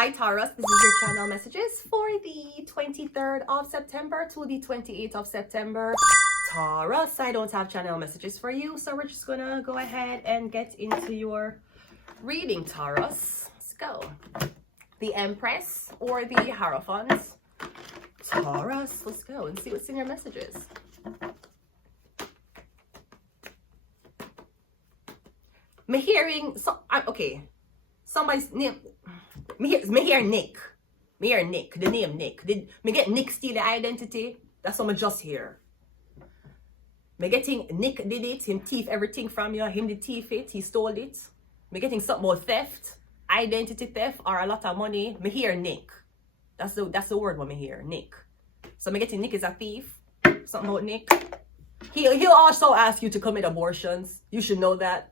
Hi Taurus, this is your channel messages for the 23rd of September to the 28th of September. Taurus, I don't have channel messages for you, so we're just gonna go ahead and get into your reading, Taurus. Let's go. The Empress or the Hierophant. Taurus, let's go and see what's in your messages. Me hearing, okay, somebody's name. Me hear Nick. Me hear Nick. The name Nick. Me get Nick steal the identity. That's what I just hear. Me getting Nick did it. Him thief everything from you. Him did thief it. He stole it. Me getting something about theft, identity theft, or a lot of money. Me hear Nick. That's the word what me hear. Nick. So me getting Nick is a thief. Something about Nick. He'll also ask you to commit abortions. You should know that.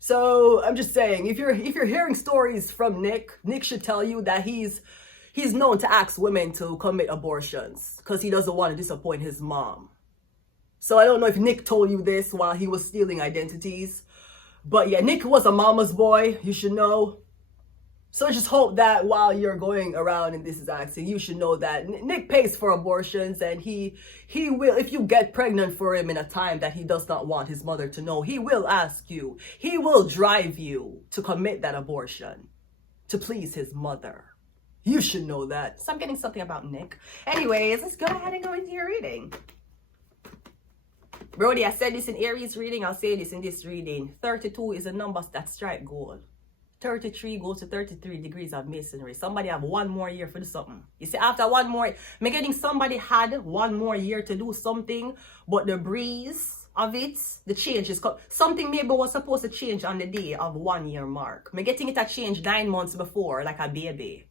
So I'm just saying, if you're hearing stories from Nick should tell you that he's known to ask women to commit abortions because he doesn't want to disappoint his mom. So I don't know if Nick told you this while he was stealing identities, but yeah, Nick was a mama's boy. You should know. So just hope that while you're going around and this is asking, you should know that Nick pays for abortions, and he will, if you get pregnant for him in a time that he does not want his mother to know, he will ask you, he will drive you to commit that abortion to please his mother. You should know that. So I'm getting something about Nick. Anyways, let's go ahead and go into your reading. Brody, I said this in Aries reading, I'll say this in this reading. 32 is a number that strike gold. 33 goes to 33 degrees of masonry. Somebody have one more year for do something. You see, after one more, me getting somebody had one more year to do something, but the breeze of it, the change is something maybe was supposed to change on the day of 1 year mark. Me getting it a change 9 months before, like a baby.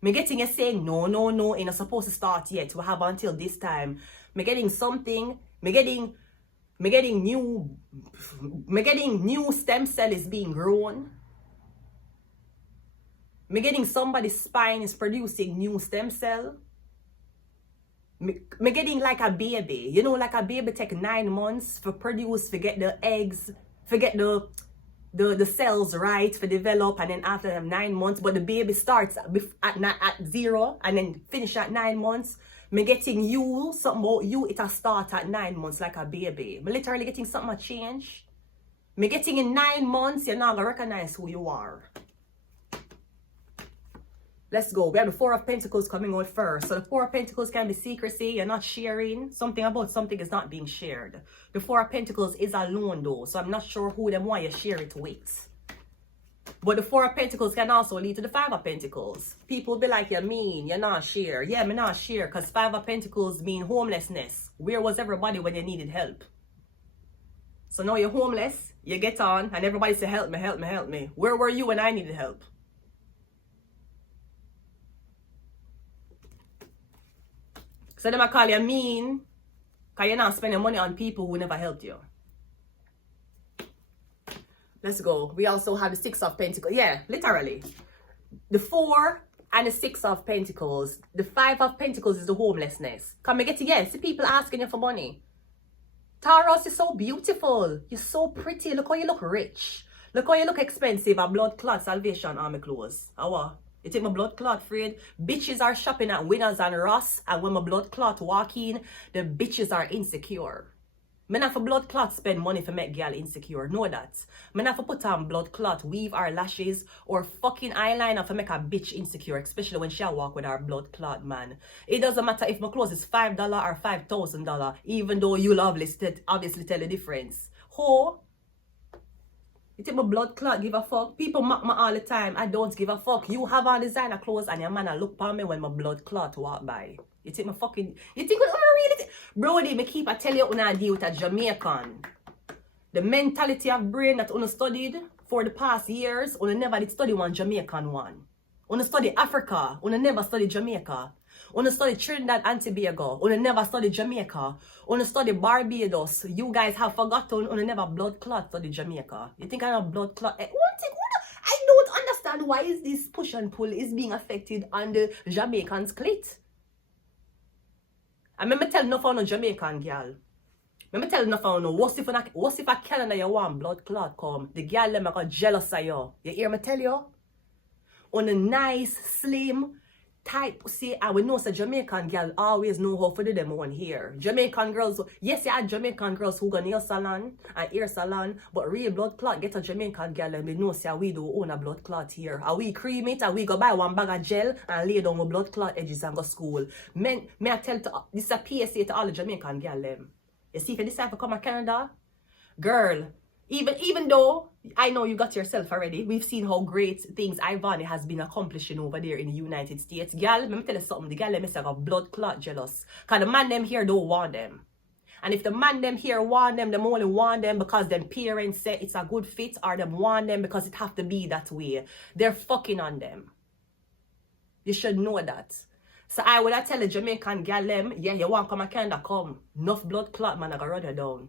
Me getting it saying no, it's not supposed to start yet. We have until this time. Me getting something. Me getting new stem cell is being grown. Me getting somebody's spine is producing new stem cell. Me getting like a baby. You know, like a baby take 9 months for produce, for get the eggs, for get the cells right, for develop, and then after 9 months, but the baby starts at 0 and then finish at 9 months. Me getting you, something about you, it'll start at 9 months like a baby. Me literally getting something a change. Me getting in 9 months, you're not gonna recognize who you are. Let's go. We have the Four of Pentacles coming out first. So the Four of Pentacles can be secrecy. You're not sharing. Something about something is not being shared. The Four of Pentacles is alone though. So I'm not sure who them want you share it with. But the Four of Pentacles can also lead to the Five of Pentacles. People be like, you're mean. You're not share. Yeah, me not share. Because Five of Pentacles mean homelessness. Where was everybody when you needed help? So now you're homeless. You get on and everybody say, help me, help me, help me. Where were you when I needed help? So them I call you mean because you're not spending money on people who never helped you. Let's go. We also have the Six of Pentacles. Yeah, literally. The 4 and the 6 of Pentacles. The 5 of Pentacles is the homelessness. Come and get to, yes, the people asking you for money. Taurus, you're so beautiful. You're so pretty. Look how you look rich. Look how you look expensive. A blood clot Salvation Army clothes. Our. You take my blood clot, Fred. Bitches are shopping at Winners and Ross, and when my blood clot walk in, the bitches are insecure. Me not for blood clot spend money for make girl insecure. Know that. Me not for put on blood clot, weave our lashes, or fucking eyeliner for make a bitch insecure, especially when she walk with our blood clot, man. It doesn't matter if my clothes is $5 or $5,000, even though you'll obviously tell the difference. Ho! You think my blood clot give a fuck? People mock me all the time. I don't give a fuck. You have all designer clothes and your man a look for me when my blood clot walk by. You think me fucking... You think what I really... Brody, me keep I tell you when I deal with a Jamaican. The mentality of brain that una studied for the past years, una never did study one Jamaican one. Una study Africa, una never study Jamaica. Una study Trinidad and Tobago. Una never study Jamaica. Una study Barbados. You guys have forgotten. Una never blood clot study Jamaica. You think I know blood clot? One thing, I don't understand why is this push and pull is being affected on the Jamaican's clit. I remember telling enough on a Jamaican girl. Remember telling enough on what if a calendar you want blood clot come? The girl them got jealous of you. You hear me tell you? on a nice, slim type. See, I would know so Jamaican girl always know how to do them on here. Jamaican girls, yes, you have Jamaican girls who go nail salon and ear salon, but real blood clot get a Jamaican girl and we know say we do own a blood clot here. And we cream it and we go buy one bag of gel and lay down with blood clot edges and go school. Men, may I tell to this is a PSA to all the Jamaican girl them. You see if you decide to come to Canada, girl, even though I know you got yourself already, we've seen how great things Ivani has been accomplishing over there in the United States. Girl, let me tell you something. The girl them is like a blood clot jealous. Because the man them here don't want them. And if the man them here want them only want them because them parents say it's a good fit, or them want them because it have to be that way. They're fucking on them. You should know that. So I would tell a Jamaican girl them, yeah, you want come to Canada, come. Enough blood clot, man, I got run you down.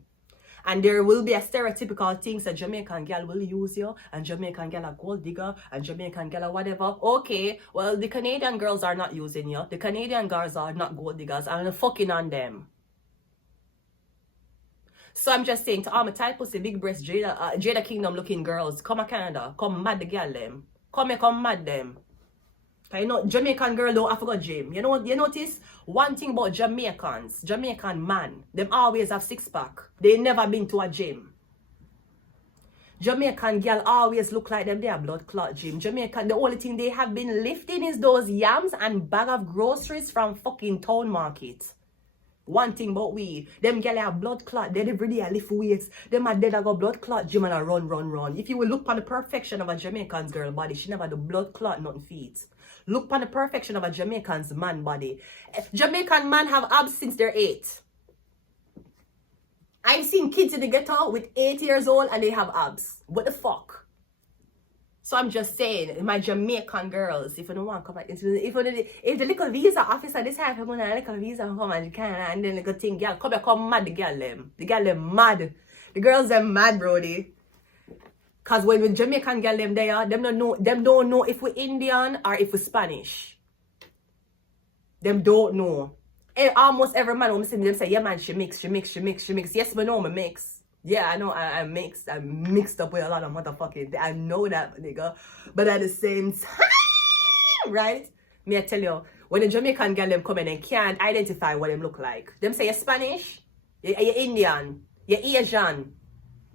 And there will be a stereotypical things that Jamaican girl will use you, and Jamaican girl a gold digger, and Jamaican girl a whatever. Okay, well, the Canadian girls are not using you. The Canadian girls are not gold diggers, and I'm fucking on them. So I'm just saying to all my type pussy, big breast, Jada Kingdom looking girls, come to Canada, come mad the girl them. Come mad them. You know, Jamaican girl don't have to go gym. You notice one thing about Jamaicans, Jamaican man, them always have six pack. They never been to a gym. Jamaican girl always look like them they have blood clot gym. Jamaican, the only thing they have been lifting is those yams and bag of groceries from fucking town market. One thing about we, them girl have blood clot, they every day lift weights. Them are dead I got blood clot gym and a run. If you will look on the perfection of a Jamaican's girl body, she never do blood clot nothing feet. Look on the perfection of a Jamaican's man body. Jamaican man have abs since they're 8. I've seen kids in the ghetto with 8 years old and they have abs. What the fuck? So I'm just saying, my Jamaican girls, if you don't want to come back, if the little visa officer this have a little visa come and Canada and then the good thing, girl, come mad the girl them. The girl them mad. The girls them mad, brody. Cause when we Jamaican girl them there, them don't know if we Indian or if we Spanish. Them don't know. And almost every man when them say, yeah man, she mix. Yes, we know me mix. Yeah, I know I mixed. I'm mixed up with a lot of motherfucking. I know that, nigga. But at the same time, right? Me I tell you, when the Jamaican girl them come in and can't identify what them look like. Them say you're Spanish, you're Indian, you're Asian.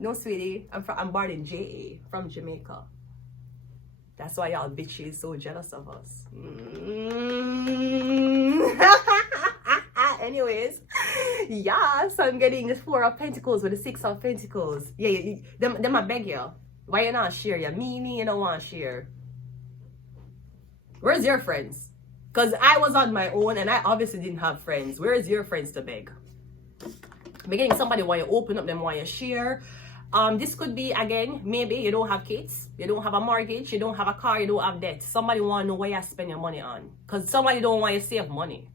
No, sweetie, I'm born in JA from Jamaica. That's why y'all bitches so jealous of us. Anyways, yeah, so I'm getting the 4 of Pentacles with the 6 of Pentacles. Yeah, them I beg you. Why you not share? You meanie, you don't want to share. Where's your friends? Because I was on my own and I obviously didn't have friends. Where's your friends to beg? I'm getting somebody while you open up them, while you share. This could be, again, maybe you don't have kids, you don't have a mortgage, you don't have a car, you don't have debt. Somebody want to know where you spend your money on. Because somebody don't want you to save money.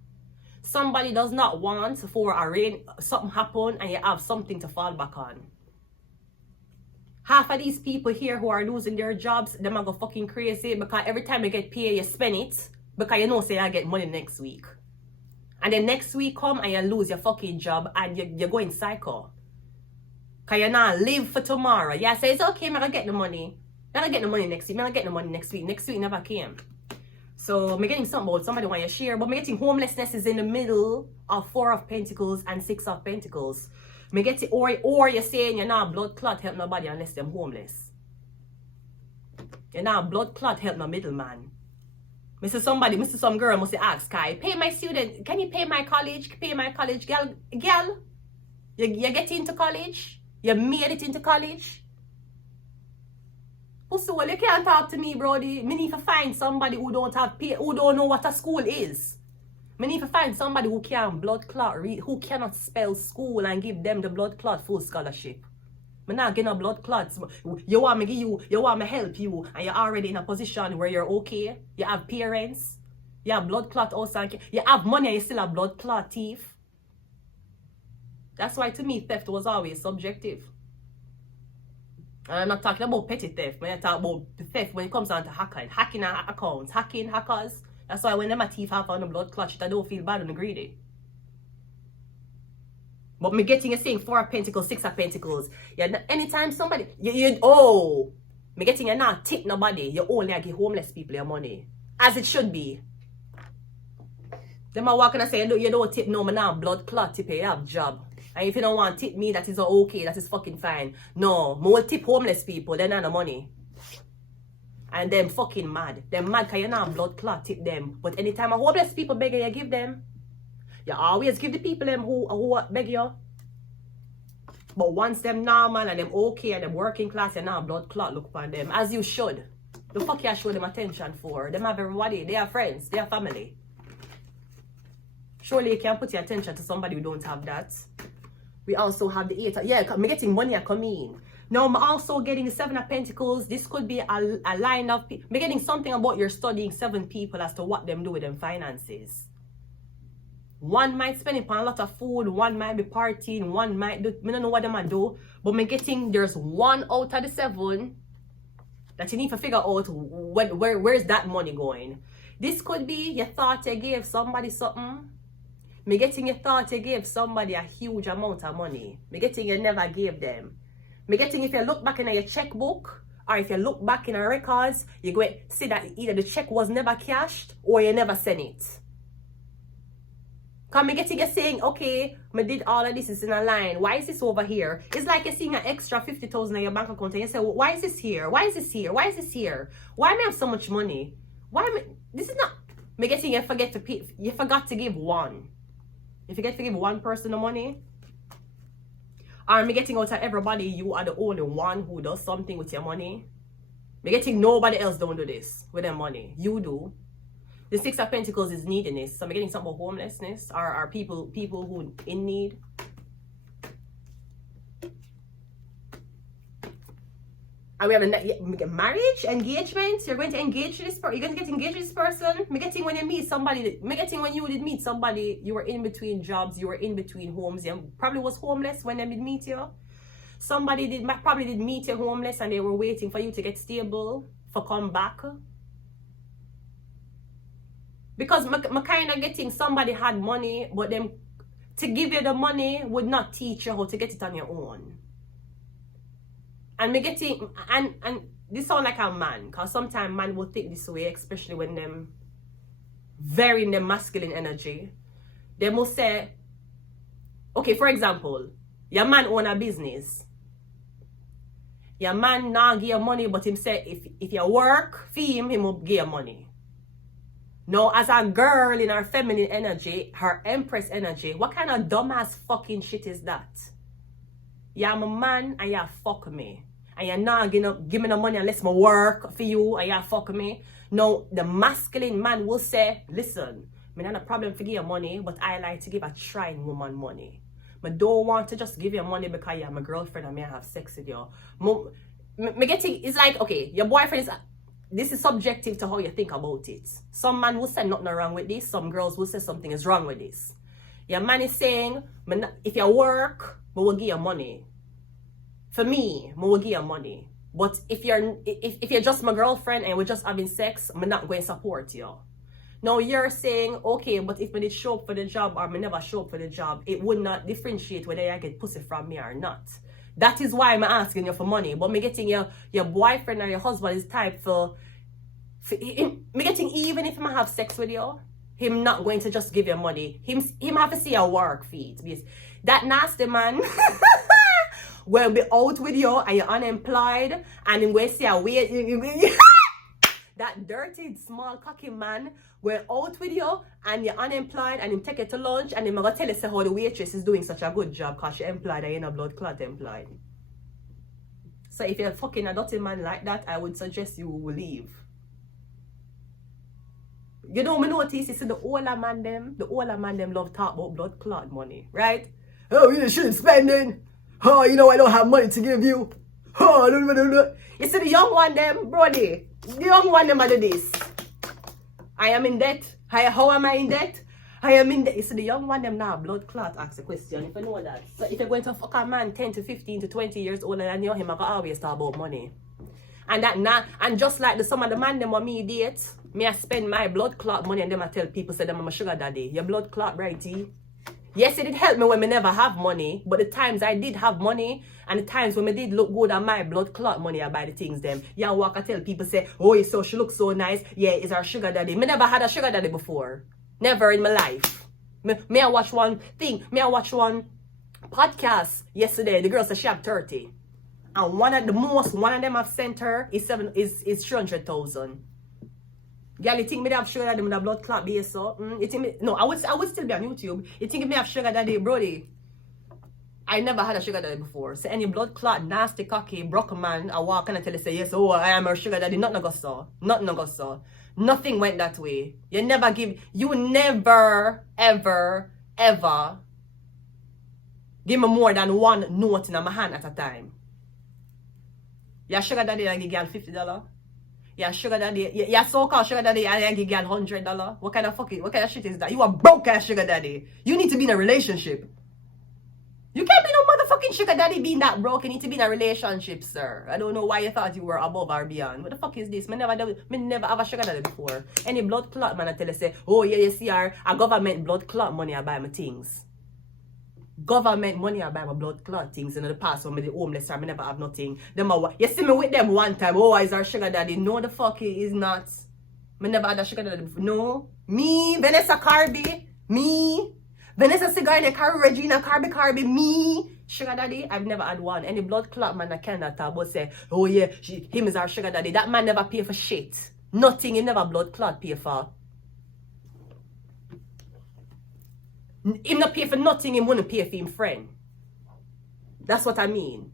Somebody does not want for something happen and you have something to fall back on. Half of these people here who are losing their jobs, them are go fucking crazy because every time you get paid, you spend it because you know say I get money next week. And then next week come and you lose your fucking job and you're going psycho. Because you not live for tomorrow. Yeah, say it's okay, I'm going to get the money. I'm going to get the money next week. I'm going to get the money next week. Next week never came. So I'm getting something about somebody want to share. But I'm getting homelessness is in the middle of 4 of Pentacles and 6 of Pentacles. I'm getting, or you're saying you're not blood clot help nobody unless they're homeless. You're not blood clot help no middleman. Mr. Some girl must ask, Kai, pay my student. Can you pay my college? Pay my college. Girl, you get into college? You made it into college? So well, you can't talk to me, brody. Me need to find somebody who don't have pay, who don't know what a school is. Me need to find somebody who can blood clot read, who cannot spell school and give them the blood clot full scholarship. Me not get no blood clots. You want me give you, you want me help you, and you're already in a position where you're okay. You have parents, you have blood clot also, you have money and you still have blood clot thief. That's why to me theft was always subjective. And I'm not talking about petty theft. When I talk about the theft when it comes down to hacking accounts, hacking hackers. That's why when them a thief have on the blood clot, I don't feel bad and greedy. But me getting a saying 4 of Pentacles, 6 of Pentacles. Yeah, anytime somebody Me getting you not tip nobody. You only give homeless people your money. As it should be. Them are walking and say, you don't tip no, man, now blood clot tip, you have job. And if you don't want tip me, that is okay, that is fucking fine. No, more tip homeless people, they not no money. And them fucking mad. Them mad because you not blood clot tip them. But anytime a homeless people beg you, give them. You always give the people them who beg you. But once them normal and them okay and them working class, you not blood clot look upon them. As you should. The fuck you show them attention for? Them have everybody. They are friends. They are family. Surely you can put your attention to somebody who don't have that. We also have the 8. Yeah, I'm getting money coming in. Now I'm also getting the 7 of Pentacles. This could be a line of people. I'm getting something about you're studying 7 people as to what them do with them finances. One might spend it on a lot of food. One might be partying. One might do, I don't know what them might do. But I'm getting there's 1 out of the 7 that you need to figure out where's that money going. This could be you thought you gave somebody something. Me getting you thought you gave somebody a huge amount of money. Me getting you never gave them. Me getting if you look back in your checkbook or if you look back in our records, you go see that either the check was never cashed or you never sent it. Come me getting you saying, okay, me did all of this is in a line. Why is this over here? It's like you're seeing an extra 50,000 in your bank account and you say, well, why is this here? Why is this here? Why is this here? Why am I have so much money? Why am I, this is not, me getting you forget to pay, you forgot to give one. If you get to give one person the money, or me getting out of everybody, you are the only one who does something with your money. Me getting nobody else don't do this with their money. You do. The 6 of Pentacles is neediness. So I'm getting something about homelessness or people who in need. And we have a marriage, engagement. You're going to engage this person. You're going to get engaged with this person. Me getting when you meet somebody. Me getting when you did meet somebody. You were in between jobs. You were in between homes. You probably was homeless when they did meet you. Somebody probably did meet you homeless and they were waiting for you to get stable for come back. Because me kind of getting somebody had money, but them to give you the money would not teach you how to get it on your own. And me getting, and this sound like a man, because sometimes man will think this way, especially when them very in their masculine energy. They must say, okay, for example, your man own a business. Your man not give you money, but him say, if you work for him will give you money. Now, as a girl in her feminine energy, her empress energy, what kind of dumbass fucking shit is that? You're my man and you fuck me. And you're not give me no money unless I work for you and you fuck me. Now, the masculine man will say, listen, I not a problem for give you money, but I like to give a trying woman money. I don't want to just give you money because you're my girlfriend and I have sex with you. It's like, okay, your boyfriend is... This is subjective to how you think about it. Some man will say nothing wrong with this. Some girls will say something is wrong with this. Your man is saying, if you work, I will give you money. For me, I will give you money. But if you're just my girlfriend and we're just having sex, I'm not going to support you. Now you're saying, okay, but if I did show up for the job or I never show up for the job, it would not differentiate whether I get pussy from me or not. That is why I'm asking you for money. But me getting your boyfriend or your husband is type for him, me getting even if I have sex with you, him not going to just give you money. Him have to see your work feet. That nasty man will be out with you and you're unemployed and him going to see a way. That dirty, small, cocky man will out with you and you're unemployed and him take you to lunch and him going to tell you say how the waitress is doing such a good job because she employed and you're not blood clot employed. So if you're fucking a dirty man like that, I would suggest you will leave. You know, me notice, you see the older man them love talk about blood clot money, right? Oh, you shouldn't spending. Oh, you know I don't have money to give you. Oh, you see the young one them, brody. The young one them do this. I am in debt. How am I in debt? I am in debt. You see the young one them now blood clot ask a question. If you know that. So if you're going to fuck a man 10 to 15 to 20 years older than you, him I always talk about money. And just like some of the man them want me date, me I spend my blood clot money and them I tell people say them I'm a sugar daddy. Your blood clot righty. Yes, it did help me when me never have money, but the times I did have money, and the times when me did look good on my blood clot money, I buy the things them. Yeah, walk, I tell people say, oh, so she looks so nice. Yeah, it's our sugar daddy. Me never had a sugar daddy before. Never in my life. Me I watch one thing. Me I watch one podcast yesterday. The girl said she have 30. And one of them I've sent her is 300,000. Girl, you think me have sugar daddy with a blood clot base so? You think me, no, I would still be on YouTube. You think me have sugar daddy, brody? I never had a sugar daddy before. So any blood clot, nasty, cocky, broken man, I walk and I tell you say, yes, oh, I am a sugar daddy. Nothing go so. Nothing went that way. You never, ever, ever give me more than one note in my hand at a time. Yeah, sugar daddy, I give girl $50. Yeah, sugar daddy. Yeah, so-called sugar daddy, I give girl $100. What kind of shit is that? You a broke ass sugar daddy. You need to be in a relationship. You can't be no motherfucking sugar daddy being that broke. You need to be in a relationship, sir. I don't know why you thought you were above or beyond. What the fuck is this? Me never have a sugar daddy before. Any blood clot man I tell you say, oh yeah, you see her, a government blood clot money I buy my things. Government money I buy my blood clot things. In the past when me the homeless I never have nothing. You see me with them one time, oh is our sugar daddy. No the fuck it is not. Me never had a sugar daddy before. No. Me, Vanessa Carby. Me. Vanessa Cigar, Carby, Regina, Carby, me. Sugar daddy, I've never had one. Any blood clot man I cannot talk about say, oh yeah, him is our sugar daddy. That man never pay for shit. Nothing, he never blood clot pay for. Him not pay for nothing, him wouldn't pay for him friend. That's what I mean.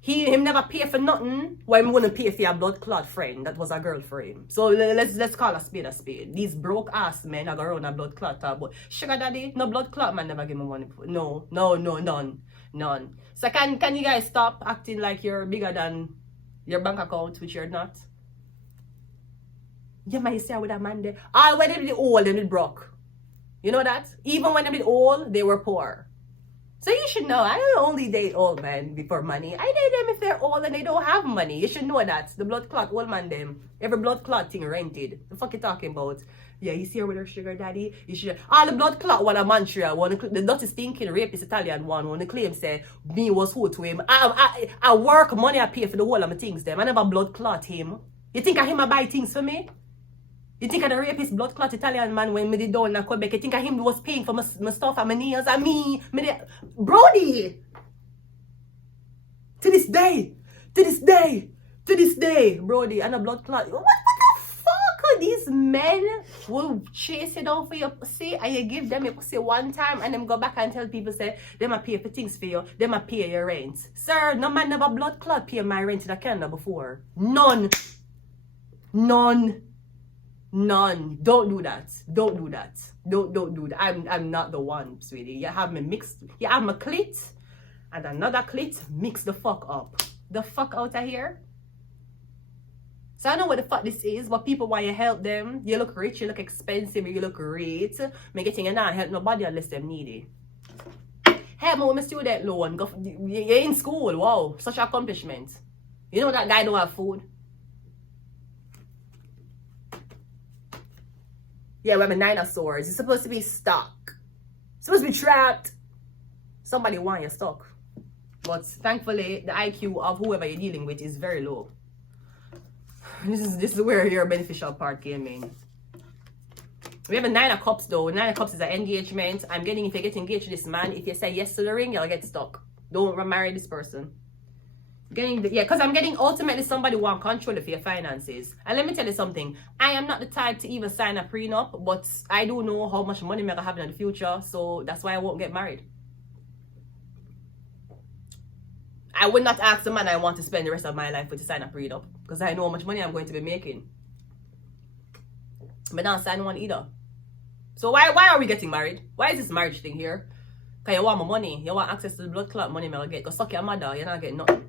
Him never pay for nothing, why him wouldn't pay for your blood clot friend that was a girl for him. So let's call a spade a spade. These broke ass men are going around a blood clot talk, but sugar daddy, no blood clot man never give me money. No, none. So can you guys stop acting like you're bigger than your bank account, which you're not? You might say with a man there. When they did old, they did broke. You know that? Even when they did old, they were poor. So you should know, I don't only date old men before money. I date them if they're old and they don't have money. You should know that. The blood clot, old man them. Every blood clot thing rented. The fuck you talking about? Yeah, you see her with her sugar daddy? You should. All the blood clot one of Montreal, the dirty stinking rapist Italian one the claim say, me was who to him. I work money I pay for the whole of my things them. I never blood clot him. You think I buy things for me? You think of the rapist blood clot Italian man when me did down in Quebec? You think of him was paying for my stuff and my nails and me? Brody! To this day, Brody, and a blood clot. What the fuck? These men will chase you down for your pussy and you give them your pussy one time and them go back and tell people say, them a pay for things for you, them a pay your rent. Sir, no man never blood clot pay my rent in Canada before. None. Don't do that. Don't do that. I'm not the one, sweetie. You have me mixed. You have my clit and another clit. Mix the fuck up. The fuck out of here. So I know what the fuck this is, but people want you help them. You look rich, you look expensive, you look great. Me getting you not help nobody unless them needy. Help me with my student loan. You're in school. Wow, such an accomplishment. You know that guy don't have food. Yeah, we're dinosaurs. It's supposed to be stuck. It's supposed to be trapped. Somebody want your stuck. But thankfully, the IQ of whoever you're dealing with is very low. This is where your beneficial part came in. We have a 9 of Cups though. 9 of Cups is an engagement. If you get engaged to this man, if you say yes to the ring, you'll get stuck. Don't marry this person. Because I'm getting ultimately somebody who want control of your finances. And let me tell you something. I am not the type to even sign a prenup, but I do know how much money I'm gonna have in the future, so that's why I won't get married. I would not ask the man I want to spend the rest of my life with to sign a prenup, because I know how much money I'm going to be making. But not sign one either. So why are we getting married? Why is this marriage thing here? Because you want my money. You want access to the blood clot money I'll get. Because suck your mother, you're not getting nothing.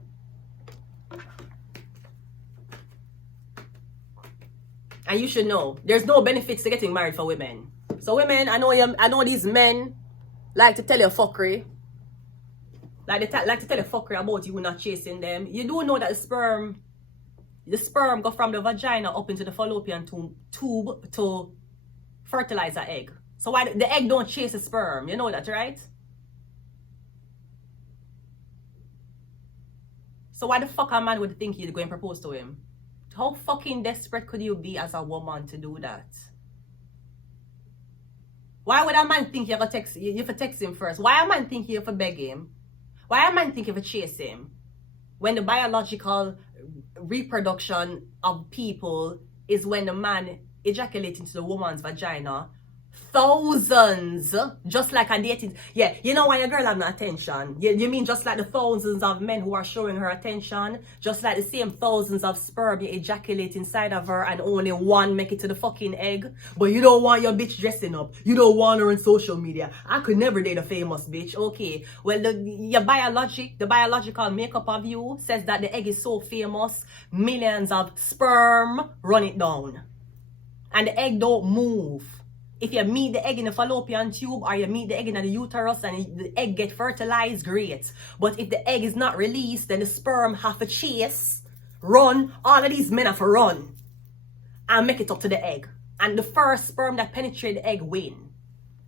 And you should know, there's no benefits to getting married for women. So women, I know these men like to tell you fuckery. Like to tell you fuckery about you not chasing them. You do know that the sperm go from the vagina up into the fallopian tube to fertilize an egg. So why the egg don't chase the sperm? You know that, right? So why the fuck a man would think you're going to propose to him? How fucking desperate could you be as a woman to do that? Why would a man think you have to text him first? Why a man think you have to beg him? Why a man think you have to chase him? When the biological reproduction of people is when the man ejaculates into the woman's vagina. Thousands, just like a dating. Yeah, you know why a girl have no attention? You mean just like the thousands of men who are showing her attention? Just like the same thousands of sperm you ejaculate inside of her and only one make it to the fucking egg? But you don't want your bitch dressing up. You don't want her on social media. I could never date a famous bitch. Okay, well the biological makeup of you says that the egg is so famous, millions of sperm run it down. And the egg don't move. If you meet the egg in the fallopian tube or you meet the egg in the uterus and the egg get fertilized, great. But if the egg is not released, then the sperm have to chase, run. All of these men have to run and make it up to the egg. And the first sperm that penetrate the egg win.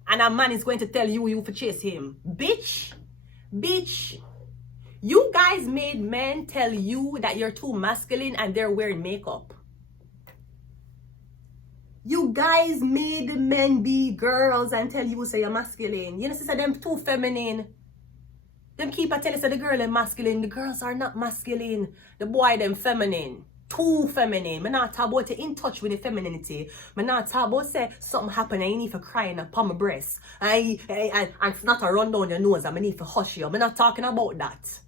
And a man is going to tell you to chase him. Bitch. You guys made men tell you that you're too masculine and they're wearing makeup. You guys made the men be girls and tell you say you're masculine. You know, sister, them too feminine. Them keep telling us the girl is masculine. The girls are not masculine. The boy them feminine. Too feminine. I'm not talking about in touch with the femininity. I'm not talking about say something happen and you need to cry upon my breast. And not to run down your nose and I need to hush you. I'm not talking about that.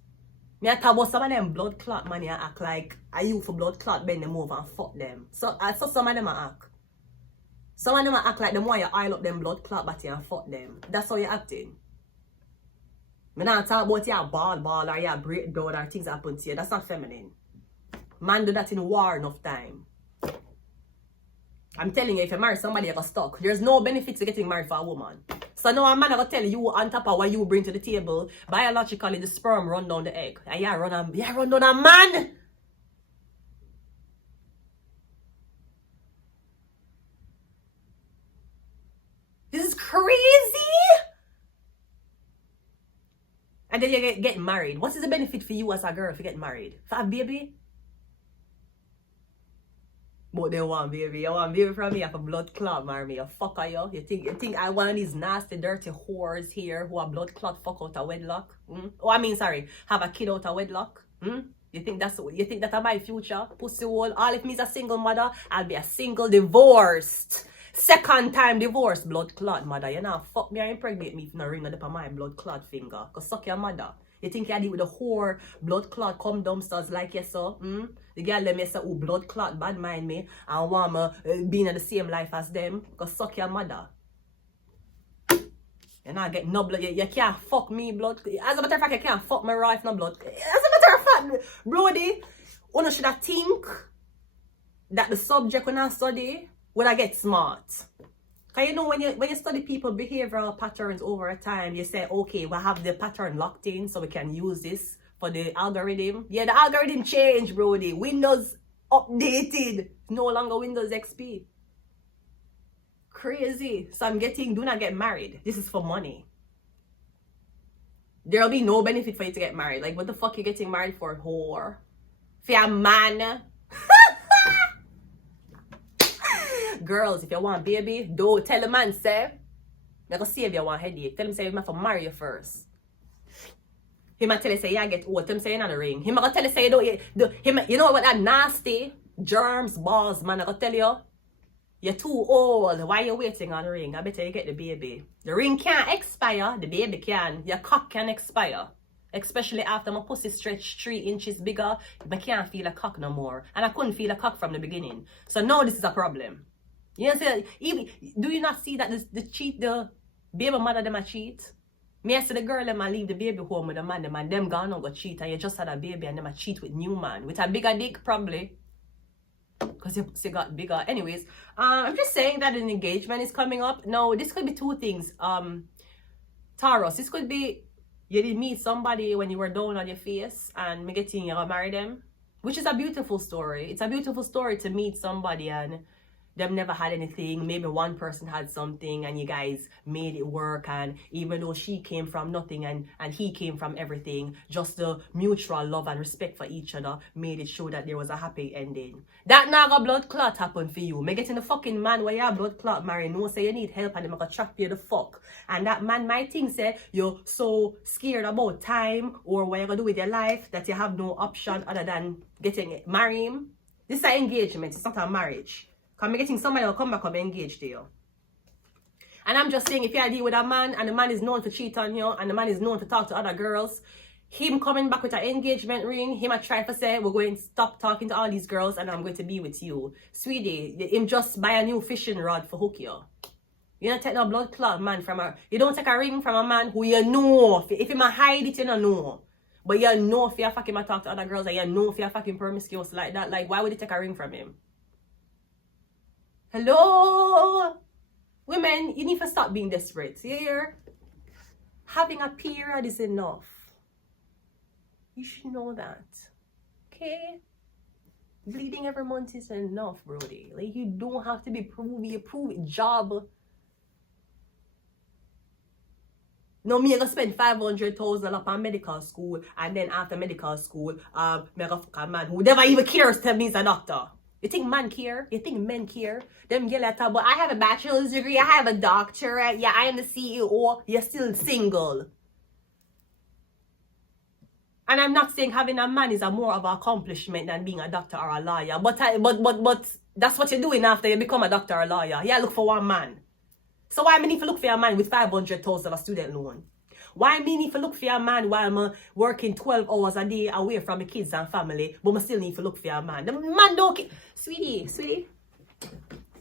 I'm talking about some of them blood clot man you act like I you for blood clot bend them over and fuck them. So I saw some of them act. Some of them act like them want you oil up them blood clot body and fuck them. That's how you're acting. I'm not talking about your ball or your breakdown or things happen to you. That's not feminine. Man do that in war enough time. I'm telling you, if you marry somebody, you're stuck. There's no benefit to getting married for a woman. So now a man gonna tell you on top of what you bring to the table, biologically the sperm run down the egg. And run down a man. This is crazy. And then you get married. What is the benefit for you as a girl if you get married? For a baby? But they want baby. You want baby from me? You have a blood clot, marry me. You fucker you. You think I want these nasty, dirty whores here who are blood clot fuck out of wedlock? Oh, I mean, sorry. Have a kid out of wedlock? You think that's my future? Pussy hole. All if me's a single mother, I'll be a single divorced. Second time divorce, blood clot mother. You know, fuck me or impregnate me if no ring on my blood clot finger. Cause suck your mother. You think you deal with the whore blood clot come dumpsters like you so? The girl them you say, oh, blood clot bad mind me and want me being in the same life as them. Cause suck your mother. You not get no blood. You can't fuck me blood. As a matter of fact, you can't fuck my wife no blood. As a matter of fact, brody, you should have think that the subject when I study when I get smart. Because you know when you study people behavioral patterns over a time, you say, okay, we'll have the pattern locked in so we can use this for the algorithm. Yeah, the algorithm changed, brody. Windows updated. No longer Windows XP. Crazy. So do not get married. This is for money. There'll be no benefit for you to get married. Like, what the fuck you getting married for, whore? For a man? Girls, if you want baby, don't tell a man, say, I'm gonna save you one headache. Tell him, say, you have to marry you first. He might tell you, say, yeah, get old. Tell him, say, you're not a ring. He might tell you, say, you know what, that nasty germs, balls, man, I'm gonna tell you, you're too old. Why you waiting on the ring? I better you get the baby. The ring can't expire, the baby can. Your cock can expire. Especially after my pussy stretched 3 inches bigger, I can't feel a cock no more. And I couldn't feel a cock from the beginning. So now this is a problem. You know, do you not see that the baby mother them a cheat? Me I see the girl them a leave the baby home with the man, them gone and go cheat, and you just had a baby and them a cheat with new man. With a bigger dick, probably. Because your pussy got bigger. Anyways, I'm just saying that an engagement is coming up. No, this could be 2 things. Taurus, this could be you did meet somebody when you were down on your face and me getting you marry them. Which is a beautiful story. It's a beautiful story to meet somebody and them never had anything. Maybe one person had something and you guys made it work, and even though she came from nothing and he came from everything, just the mutual love and respect for each other made it show that there was a happy ending. That naga blood clot happened for you. Me getting the fucking man where you have blood clot marry, no say you need help and them gonna trap you the fuck. And that man might think say you're so scared about time or what you're gonna do with your life that you have no option other than getting it. Marry him. This is an engagement, it's not a marriage. Because I'm getting somebody will come back and be engaged to you. And I'm just saying, if you deal with a man and the man is known to cheat on you and the man is known to talk to other girls, him coming back with an engagement ring, him a try to say, we're going to stop talking to all these girls and I'm going to be with you. Sweetie, him just buy a new fishing rod for hook you. You don't take no blood clot man from a, you don't take a ring from a man who you know. If him a hide it, you don't know. But you know if you fucking talk to other girls and you know if you're fucking promiscuous like that, like why would you take a ring from him? Hello? Women, you need to stop being desperate. You hear? Having a period is enough. You should know that. Okay? Bleeding every month is enough, brody. Like you don't have to be prove it job. No, me gonna spend $500,000 on medical school, and then after medical school, me gonna fuck a man who never even cares to me as a doctor. You think man care? You think men care? Them girls talk about, I have a bachelor's degree, I have a doctorate, yeah, I am the CEO, you're still single. And I'm not saying having a man is a more of an accomplishment than being a doctor or a lawyer, but that's what you're doing after you become a doctor or a lawyer. Yeah, look for one man. So why me need to look for a man with $500,000 student loan? Why me need to look for a man while I'm working 12 hours a day away from my kids and family, but I still need to look for a man? The man don't care. Sweetie,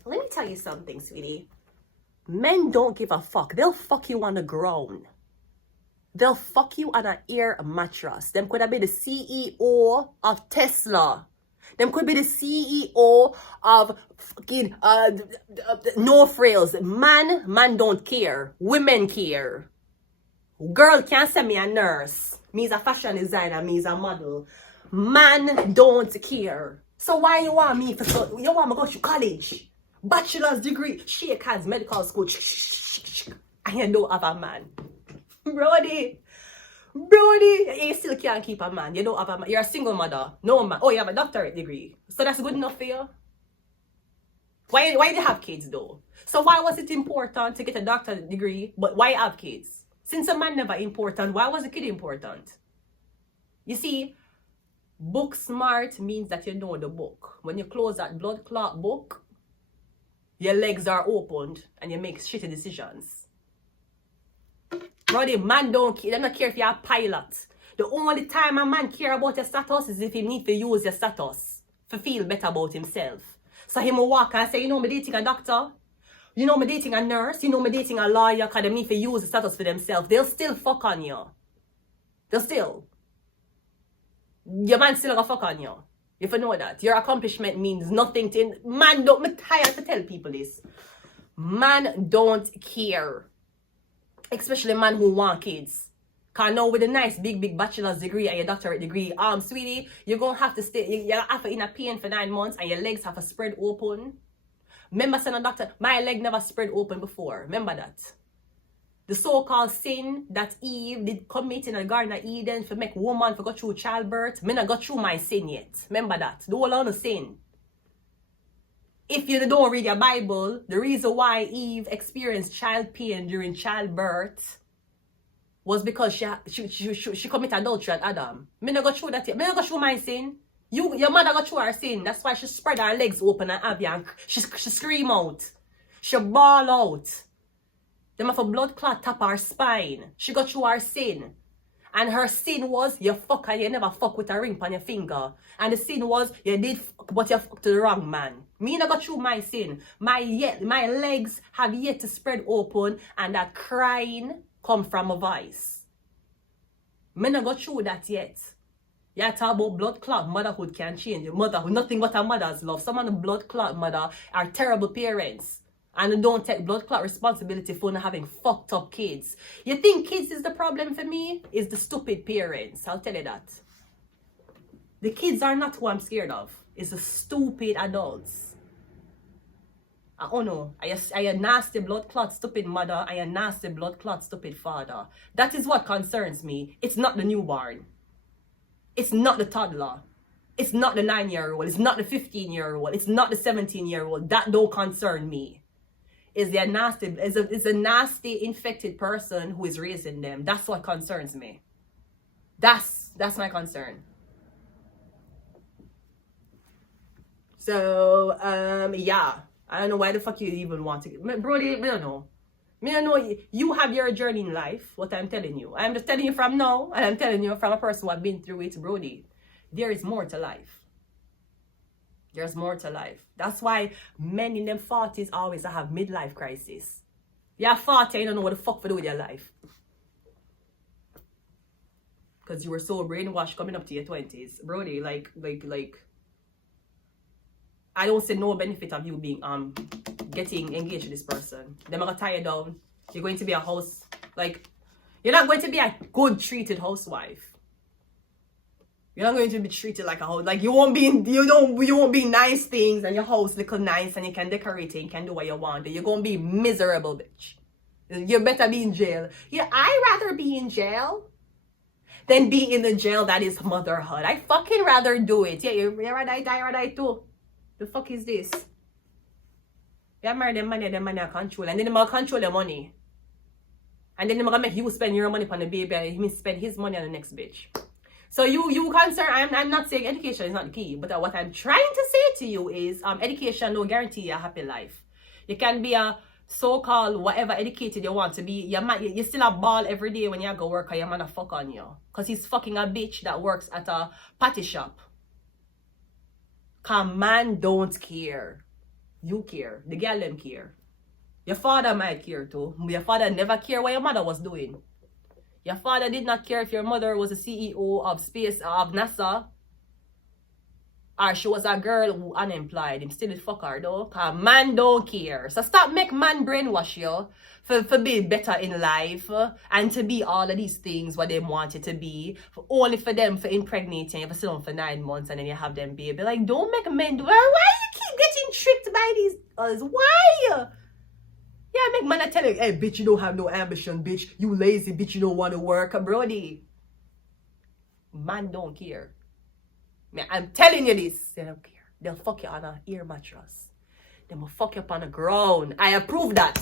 let me tell you something, sweetie. Men don't give a fuck. They'll fuck you on the ground. They'll fuck you on an air mattress. Them could have been the CEO of Tesla. Them could be the CEO of fucking No Frills. Man don't care. Women care. Girl can't send me a nurse. Me is a fashion designer. Me is a model. Man don't care. So why you want me for you want me to go to college? Bachelor's degree. Shake hands, medical school. And you don't have a man. Brody, you still can't keep a man. You don't have a man. You're a single mother. No man. Oh, you have a doctorate degree. So that's good enough for you? Why do you have kids though? So why was it important to get a doctorate degree, but why have kids? Since a man never important, why was a kid important? You see, book smart means that you know the book. When you close that blood clot book, your legs are opened and you make shitty decisions. Brother, man don't care. They don't care if you're a pilot. The only time a man care about your status is if he need to use your status to feel better about himself. So he will walk and say, you know me dating a doctor, you know me dating a nurse, you know me dating a lawyer, because they need to use the status for themselves. They'll still fuck on you. They'll still. Your man still gonna fuck on you. If you know that. Your accomplishment means nothing to man. Don't, I'm tired to tell people this. Man don't care. Especially man who want kids. Cause now with a nice big bachelor's degree and your doctorate degree, sweetie, you're gonna have to stay, you're have to in a pain for 9 months and your legs have to spread open. Remember, son of doctor, my leg never spread open before. Remember that. The so-called sin that Eve did commit in the Garden of Eden to make woman for go through childbirth. Me not got through my sin yet. Remember that. The whole on the sin. If you don't read your Bible, the reason why Eve experienced child pain during childbirth was because she committed adultery at Adam. Me not got through that yet. Me not got through my sin. Your mother got through her sin. That's why she spread her legs open and have you. And she scream out. She bawl out. Them have a blood clot tap her spine. She got through her sin. And her sin was, you fuck and you never fuck with a ring on your finger. And the sin was, you did fuck, but you fucked the wrong man. Me not got through my sin. My legs have yet to spread open and that crying come from a voice. Me not got through that yet. You talk about blood clot, motherhood can change. Your motherhood, nothing but a mother's love. Some of the blood clot mother are terrible parents. And don't take blood clot responsibility for not having fucked up kids. You think kids is the problem for me? It's the stupid parents. I'll tell you that. The kids are not who I'm scared of. It's the stupid adults. Oh no, I a nasty blood clot stupid mother, I a nasty blood clot stupid father. That is what concerns me. It's not the newborn. It's not the toddler. It's not the 9-year-old. It's not the 15-year-old. It's not the 17-year-old. That don't concern me. It's a nasty infected person who is raising them. That's what concerns me. That's my concern. So yeah. I don't know why the fuck you even want to get... Brody, I don't know. I don't know. You have your journey in life, what I'm telling you. I'm just telling you from now, and I'm telling you from a person who have been through it, Brody. There is more to life. There's more to life. That's why men in them 40s always have midlife crisis. You're 40, you don't know what the fuck to do with your life. Because you were so brainwashed coming up to your 20s. Brody, like... I don't see no benefit of you being getting engaged with this person. They're gonna tie you down. You're going to be a house, like, you're not going to be a good treated housewife. You're not going to be treated like a house. Like, you won't be nice things and your house look nice and you can decorate it, you can do what you want. You're gonna be miserable, bitch. You better be in jail. Yeah, I'd rather be in jail than be in the jail that is motherhood. I fucking rather do it. Yeah, you're rather die, rather die too. The fuck is this? You marry them money are control. And then they're gonna control your money. And then they're gonna make you spend your money on the baby and he spend his money on the next bitch. So you concern, I'm not saying education is not the key, but what I'm trying to say to you is education don't guarantee a happy life. You can be a so-called whatever educated you want to be. You still a ball every day when you go work or your man a fuck on you. Because he's fucking a bitch that works at a patty shop. Cause man don't care. You care. The girl them care. Your father might care too. Your father never cared what your mother was doing. Your father did not care if your mother was a CEO of NASA. Or she was a girl who unemployed. Him still fuck her though. Cause man don't care. So stop make man brainwash you for be better in life and to be all of these things what they want it to be. Only for them for impregnating you for sit on for 9 months and then you have them baby. Like, don't make men do. Why you keep getting tricked by these others? Why? Yeah, make man tell you, hey bitch, you don't have no ambition, bitch. You lazy, bitch, you don't want to work, brody. Man don't care. Man, I'm telling you this. They don't care. They'll fuck you on a ear mattress. They will fuck you up on the ground. I approve that.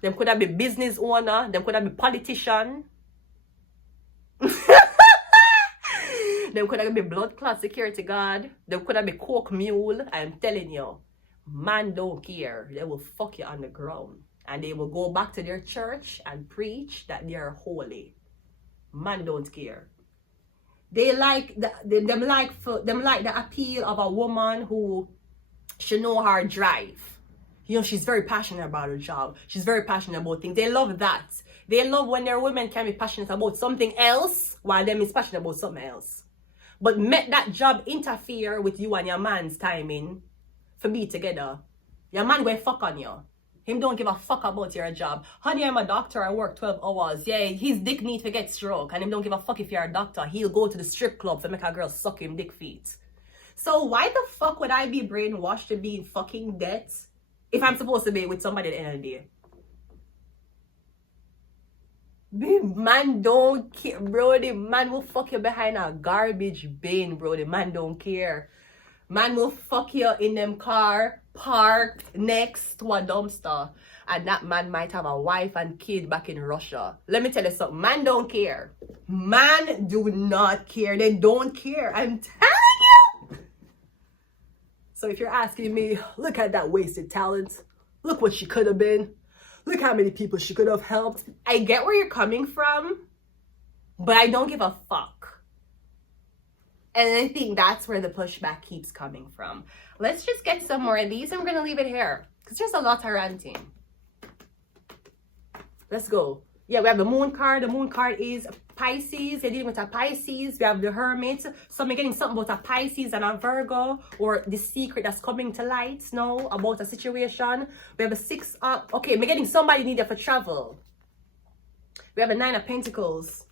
Them could have been business owner. Them could have been politician. Them could have been blood clot security guard. Them could have been coke mule. I'm telling you. Man don't care. They will fuck you on the ground. And they will go back to their church and preach that they are holy. Man don't care. They like them like the appeal of a woman who should know her drive. You know, she's very passionate about her job. She's very passionate about things. They love that. They love when their women can be passionate about something else while them is passionate about something else. But make that job interfere with you and your man's timing for be together. Your man will fuck on you. Him don't give a fuck about your job. Honey, I'm a doctor. I work 12 hours. Yeah, his dick need to get stroke. And him don't give a fuck if you're a doctor. He'll go to the strip club to make a girl suck him dick feet. So why the fuck would I be brainwashed to be in fucking debt if I'm supposed to be with somebody at the end of the day? Man don't care, bro. The man will fuck you behind a garbage bin, bro. The man don't care. Man will fuck you in them car parked next to a dumpster. And that man might have a wife and kid back in Russia. Let me tell you something. Man don't care. Man do not care. They don't care. I'm telling you. So if you're asking me, look at that wasted talent. Look what she could have been. Look how many people she could have helped. I get where you're coming from. But I don't give a fuck. And I think that's where the pushback keeps coming from. Let's just get some more of these and we're going to leave it here. Because there's a lot of ranting. Let's go. Yeah, we have the moon card. The moon card is Pisces. They're dealing with a Pisces. We have the Hermit. So I'm getting something about a Pisces and a Virgo. Or the secret that's coming to light. No, about a situation. We have a 6 up. Okay, we're getting somebody needed for travel. We have a 9 of Pentacles.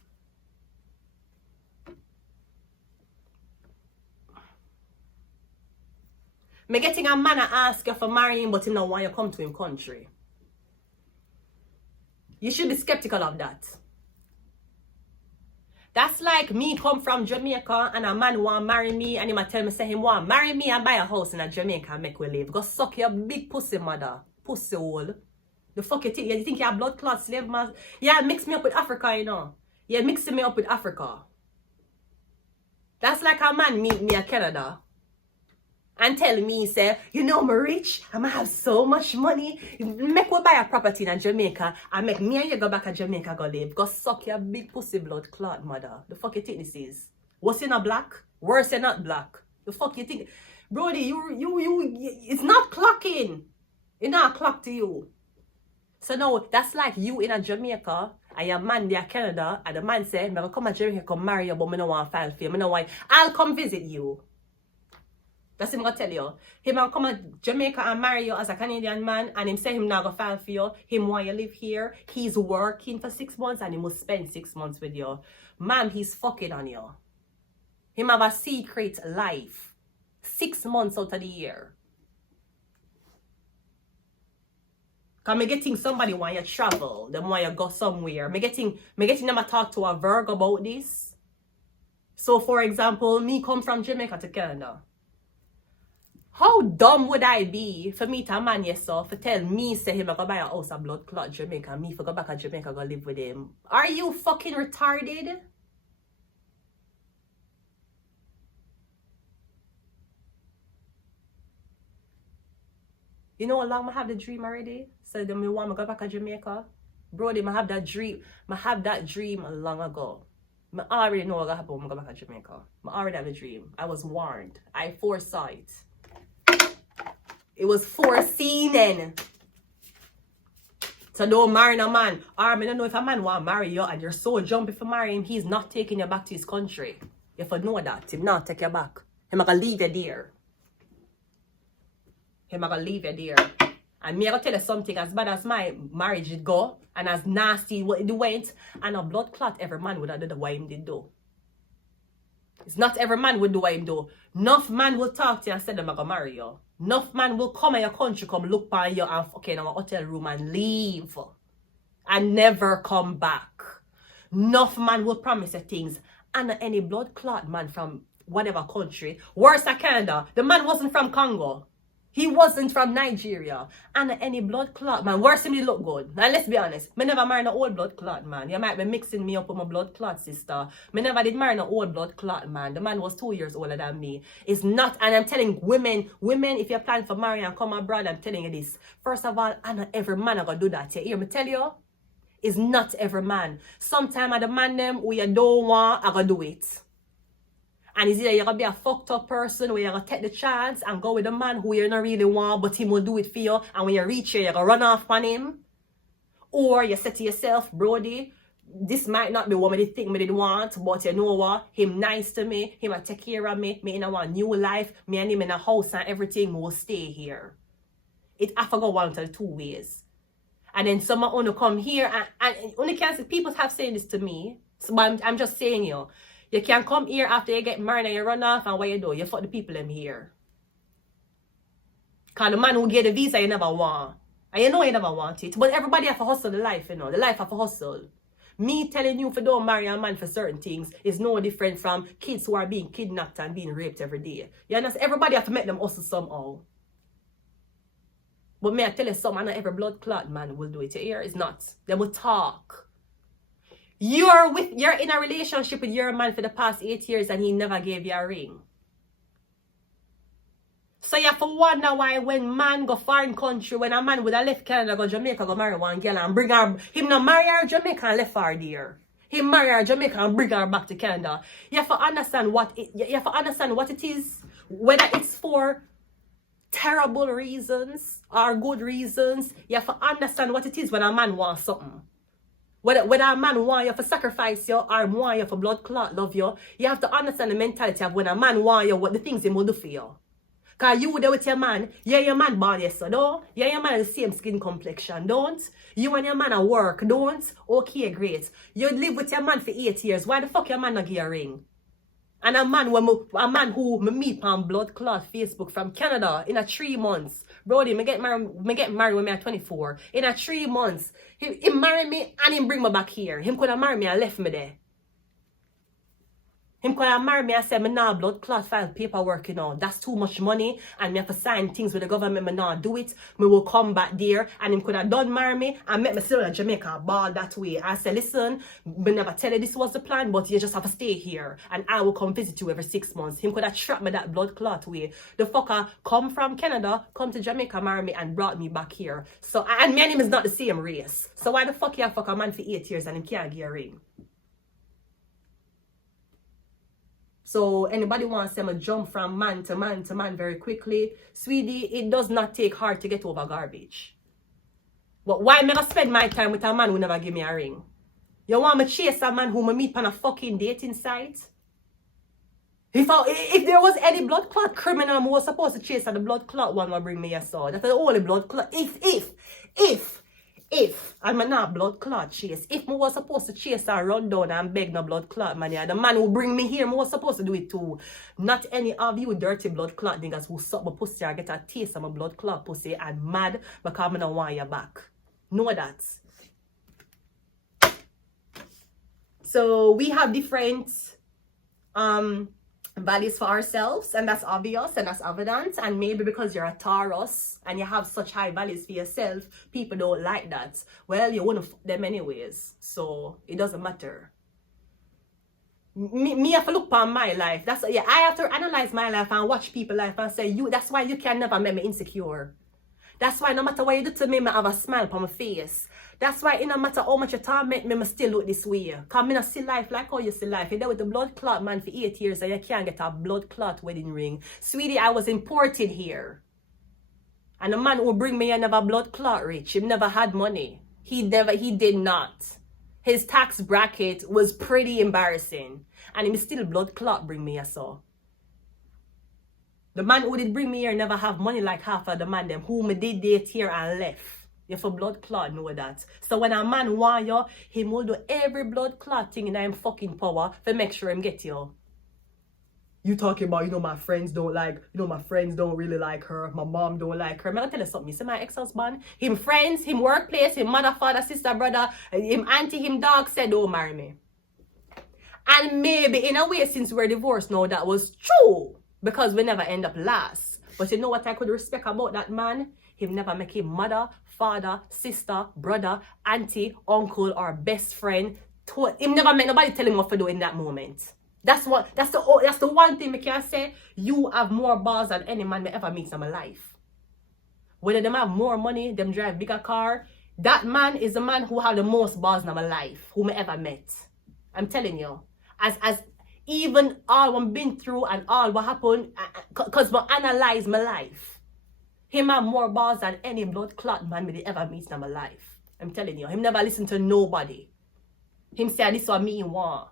Me getting a man to ask you for marrying, but him not want you come to him country. You should be skeptical of that. That's like me come from Jamaica and a man want marry me and him a tell me say him want marry me and buy a house in a Jamaica and make we live. Go suck your big pussy mother. Pussy hole. The fuck you think? You think you're a blood clot slave man? Yeah, mix me up with Africa, you know. You're mixing me up with Africa. That's like a man meet me in Canada and tell me, say, you know, I'm rich, I'm gonna have so much money. Make we buy a property in Jamaica and make me and you go back to Jamaica go live. Go suck your big pussy blood clot mother. The fuck you think this is? What's in a black? Worse than not black. The fuck you think? Brody, you it's not clocking. It's not a clock to you. So now that's like you in a Jamaica and your man there Canada and the man say, I'm gonna come to Jamaica, come marry you, but I don't want to file for you. I don't want, I'll come visit you. That's him gonna tell you. Him gonna come to Jamaica and marry you as a Canadian man and him say him not gonna file for you. Him want you live here. He's working for 6 months and he must spend 6 months with you. Ma'am, he's fucking on you. Him have a secret life. 6 months out of the year. Cause me getting somebody want you travel. Them want you go somewhere. Me getting them to talk to a Virgo about this. So for example, me come from Jamaica to Canada. How dumb would I be for me to man yourself to tell me say him I go buy a house of blood clot Jamaica and me for go back to Jamaica go live with him? Are you fucking retarded? You know how long I have the dream already? So then me want to go back to Jamaica? Brody, I have that dream. I have that dream long ago. I already know what happened when I go back to Jamaica. I already have a dream. I was warned. I foresaw it. It was foreseen. So don't marry a man. Or I don't know if a man want to marry you and you're so jumpy for marrying him, he's not taking you back to his country. You have to know that. He'll not take you back. He's going to leave you there. He's going to leave you there. And me, I going to tell you something, as bad as my marriage did go, and as nasty what it went, and a blood clot, every man would have done what him did do. It's not every man would do what him do. Enough man will talk to you and say them I going to marry you. Enough man will come in your country, come look by you and fucking in a hotel room and leave. And never come back. Enough man will promise you things. And any blood clot man from whatever country. Worse than Canada. The man wasn't from Congo. He wasn't from Nigeria. And any blood clot man. Worse than me look good. Now let's be honest. Me never married an old blood clot man. You might be mixing me up with my blood clot sister. Me never did marry an old blood clot man. The man was 2 years older than me. It's not, and I'm telling women, if you're planning for marriage and come abroad, I'm telling you this. First of all, I not every man are gonna do that. You hear me tell you? It's not every man. Sometimes I the man them who you don't want, I gonna do it. And it's either you're going to be a fucked up person where you're going to take the chance and go with a man who you don't really want, but him will do it for you. And when you reach here, you're going to run off on him. Or you say to yourself, Brody, this might not be what I think I did want, but you know what? Him nice to me. Him will take care of me. Me in a new life. Me and him in a house and everything will stay here. It have to go one of the two ways. And then someone want to come here and only can say, people have said this to me. So I'm just saying you can come here after you get married and you run off and what you do? You fuck the people in here. Because the man who get the visa you never want. And you know you never want it. But everybody have to hustle the life, you know. The life have to hustle. Me telling you if you don't marry a man for certain things is no different from kids who are being kidnapped and being raped every day. You understand? Everybody have to make them hustle somehow. But may I tell you something, not every blood clot man will do it. You hear? It's not. They will talk. You're in a relationship with your man for the past 8 years and he never gave you a ring. So you have to wonder why when man go foreign country, when a man would have left Canada, go Jamaica, go marry one girl and bring her, him not marry her Jamaica and left her there. Him marry her Jamaica and bring her back to Canada. You have to understand what it is, whether it's for terrible reasons or good reasons. You have to understand what it is when a man wants something. Whether a man want you for sacrifice you or want you for blood clot love you, you have to understand the mentality of when a man want you, what the things he will do for you. Because you there with your man, your man born yes, so don't. Your man has the same skin complexion, don't. You and your man at work, don't. Okay, great. You live with your man for 8 years. Why the fuck your man not give you a ring? And a man who me meet on blood clot Facebook from Canada in a 3 months. Brody, me get married when me at 24. In a 3 months. He marry me and he bring me back here. Him could have married me and left me there. Him could have married me and said, me nah blood clot file paperwork, you know. That's too much money and me have to sign things with the government, me nah do it. Me will come back there and him could have done marry me and make me still in Jamaica ball that way. I said, listen, me never tell you this was the plan, but you just have to stay here and I will come visit you every 6 months. Him could have trapped me that blood clot way. The fucker come from Canada, come to Jamaica, marry me and brought me back here. So, and me and him is not the same race. So why the fuck you fuck a man for 8 years and him can't get a ring? So anybody wants to jump from man to man to man very quickly, sweetie, it does not take hard to get over garbage. But why am I spend my time with a man who never give me a ring? You want me chase a man who me meet on a fucking dating site? If there was any blood clot criminal, I was supposed to chase and the blood clot one will bring me a sword. That's the only blood clot. If I'm not blood clot chase, if I was supposed to chase and run down and beg no blood clot man, yeah, the man who bring me here, I was supposed to do it too. Not any of you dirty blood clot niggas who suck my pussy or get a taste of my blood clot pussy and mad because I don't want you back. Know that. So we have different values for ourselves, and that's obvious and that's evident. And maybe because you're a Taurus and you have such high values for yourself, people don't like that. Well, you want to fuck them anyways, so it doesn't matter. Me have to look upon my life. That's I have to analyze my life and watch people's life and say, that's why you can never make me insecure. That's why no matter what you do to me, I have a smile on my face. That's why it no matter how much you torment me, I still look this way. Because I don't see life like how you see life. You're there with the blood clot man for 8 years and you can't get a blood clot wedding ring. Sweetie, I was imported here. And the man who bring me here never blood clot rich. He never had money. He did not. His tax bracket was pretty embarrassing. And he still blood clot bring me here, so. The man who did bring me here never have money like half of the man them whom I did date here and left. You for blood clot know that. So when a man want you, he will do every blood clot thing in him fucking power to make sure him get you. You talking about, my friends don't like, my friends don't really like her. My mom don't like her. I'm gonna tell you something. You see my ex-husband? Him friends, him workplace, him mother, father, sister, brother, him auntie, him dog said don't marry me. And maybe in a way since we're divorced now that was true. Because we never end up last. But you know what I could respect about that man? Him never make him mother, father, sister, brother, auntie, uncle, or best friend. Him never make nobody tell him what to do in that moment. That's the one thing I can say. You have more balls than any man may ever meet in my life. Whether them have more money, them drive bigger car, that man is the man who have the most balls in my life, whom I ever met. I'm telling you. As even all what I've been through and all what happened, because I analyze my life. Him have more balls than any blood clot man me ever meet in my life. I'm telling you. Him never listen to nobody. Him say this is what me want.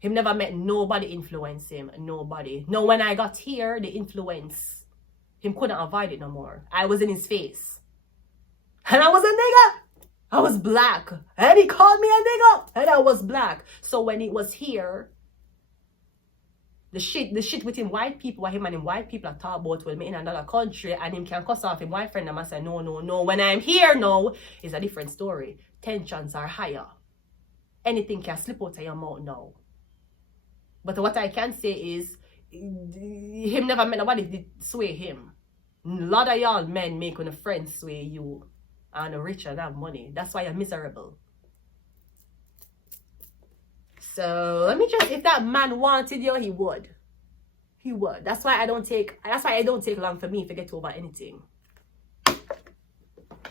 Him never met nobody influence him. Nobody. No, when I got here, the influence, him couldn't avoid it no more. I was in his face. And I was a nigga. I was black. And he called me a nigga. And I was black. So when he was here, the shit with him white people, what him and him white people are talk about with me in another country, and him can cuss off him white friend and I say, no. When I'm here now, it's a different story. Tensions are higher. Anything can slip out of your mouth now. But what I can say is, him never met nobody did sway him. A lot of y'all men make when a friend sway you. And rich and have money. That's why you're miserable. So let me just, if that man wanted you, he would. He would. That's why I don't take long for me to get over anything.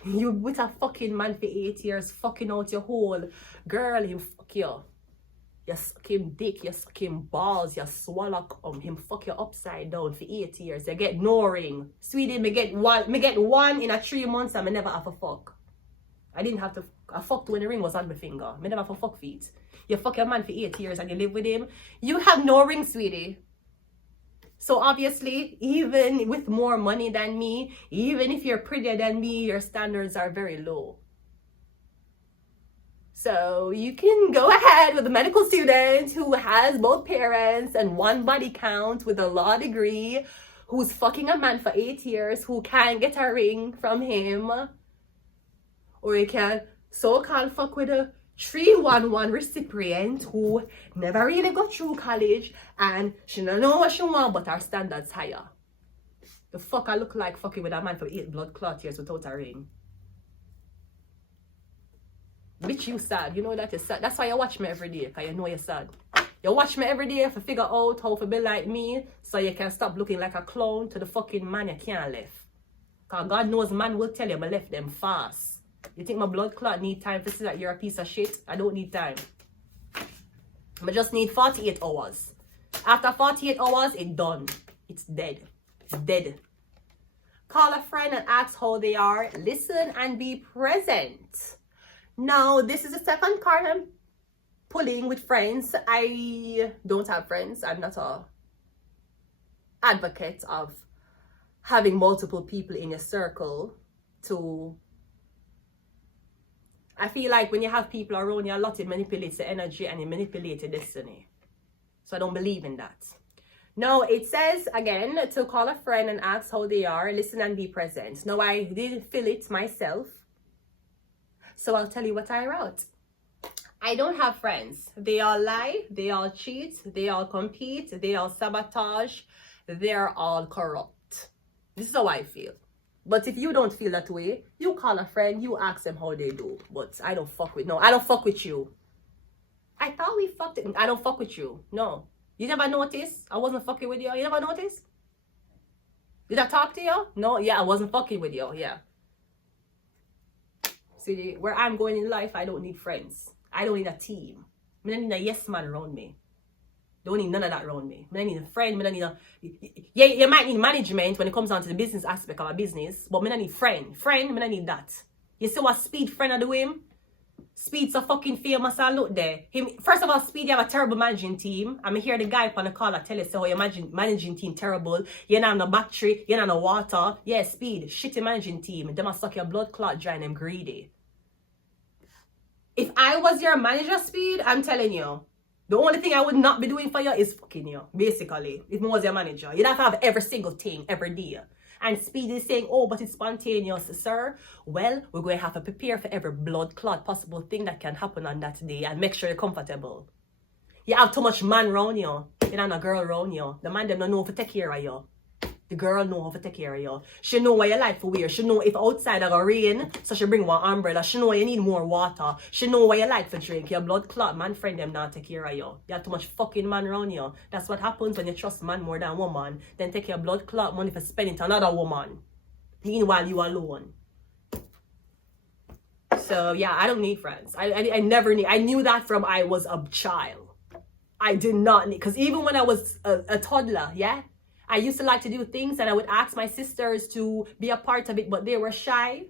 You with a fucking man for 8 years, fucking out your whole girl, him fuck you. You suck him dick, you suck him balls, you swallow him fuck you upside down for 8 years. You get no ring. Sweetie, me get one in a 3 months and I never have a fuck. I didn't have to, I fucked when the ring was on my finger. Me never have a fuck feet. You fuck your man for 8 years and you live with him. You have no ring, sweetie. So obviously, even with more money than me, even if you're prettier than me, your standards are very low. So you can go ahead with a medical student who has both parents and one body count with a law degree, who's fucking a man for 8 years, who can't get a ring from him. Or you can so-called fuck with a 311 recipient who never really got through college and she don't know what she want, but her standards higher. The fuck I look like fucking with a man for 8 blood clot years without a ring. Bitch, you sad. You know that you're sad. That's why you watch me every day, because you know you're sad. You watch me every day to figure out how to be like me, so you can stop looking like a clown to the fucking man you can't left. Because God knows man will tell you I left them fast. You think my blood clot need time to see that you're a piece of shit? I don't need time. I just need 48 hours. After 48 hours, it's done. It's dead. It's dead. Call a friend and ask how they are. Listen and be present. Now, this is the second card I'm pulling with friends. I don't have friends. I'm not a advocate of having multiple people in your circle to... I feel like when you have people around you, a lot, it manipulates the energy and it manipulates your destiny. So I don't believe in that. No, it says, again, to call a friend and ask how they are. Listen and be present. Now, I did feel it myself. So I'll tell you what I wrote. I don't have friends. They all lie, they all cheat, they all compete, they all sabotage, they're all corrupt. This is how I feel. But if you don't feel that way, you call a friend, you ask them how they do. But I don't fuck with, no, I don't fuck with you. I thought we fucked it. I don't fuck with you. No. You never noticed? I wasn't fucking with you. You never noticed? Did I talk to you? No, yeah, I wasn't fucking with you. Yeah. See, where I'm going in life, I don't need friends. I don't need a team. I don't need a yes man around me. Don't need none of that around me. I don't need a friend. I don't need a... Yeah, you might need management when it comes down to the business aspect of a business, but I don't need friend. Friend, I don't need that. You see what Speed friend are doing? Speed's so fucking famous and look there. First of all, Speed, you have a terrible managing team. I'm hear the guy on the call that tell you, so your managing team terrible. You're not on the battery, you're not on the water. Yeah, Speed, shitty managing team. They must suck your blood clot dry and them greedy. If I was your manager, Speed, I'm telling you, the only thing I would not be doing for you is fucking you, basically. If I was your manager. You'd have to have every single thing, every day. And Speed is saying, oh, but it's spontaneous, sir. Well, we're going to have to prepare for every blood clot possible thing that can happen on that day and make sure you're comfortable. You have too much man around you. You don't have a girl around you. The man them don't know how to take care of you. The girl know how to take care of you. She know what you like for wear. She know if outside it go rain, so she bring one umbrella. She know you need more water. She know what you like for drink. Your blood clot, man friend them not take care of you. You have too much fucking man around you. That's what happens when you trust man more than woman. Then take your blood clot money for spending to another woman. Meanwhile, you alone. So yeah, I don't need friends. I never need. I knew that from I was a child. I did not need, because even when I was a toddler, yeah, I used to like to do things and I would ask my sisters to be a part of it, but they were shy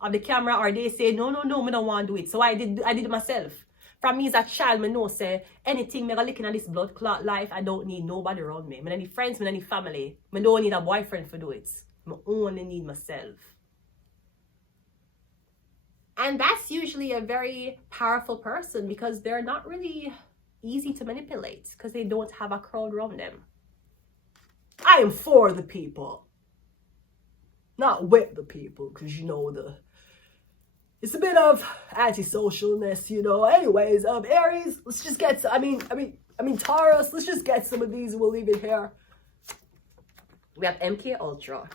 of the camera, or they say, no, I don't want to do it. So I did it myself. From me as a child, I know, say, anything me looking at this blood clot life, I don't need nobody around me. I don't need friends, I don't need family. I don't need a boyfriend for do it. I only need myself. And that's usually a very powerful person, because they're not really easy to manipulate because they don't have a crowd around them. I am for the people, not with the people, because you know it's a bit of antisocialness, you know. Anyways, Aries, let's just get some, I mean Taurus, let's just get some of these and we'll leave it here. We have MK Ultra.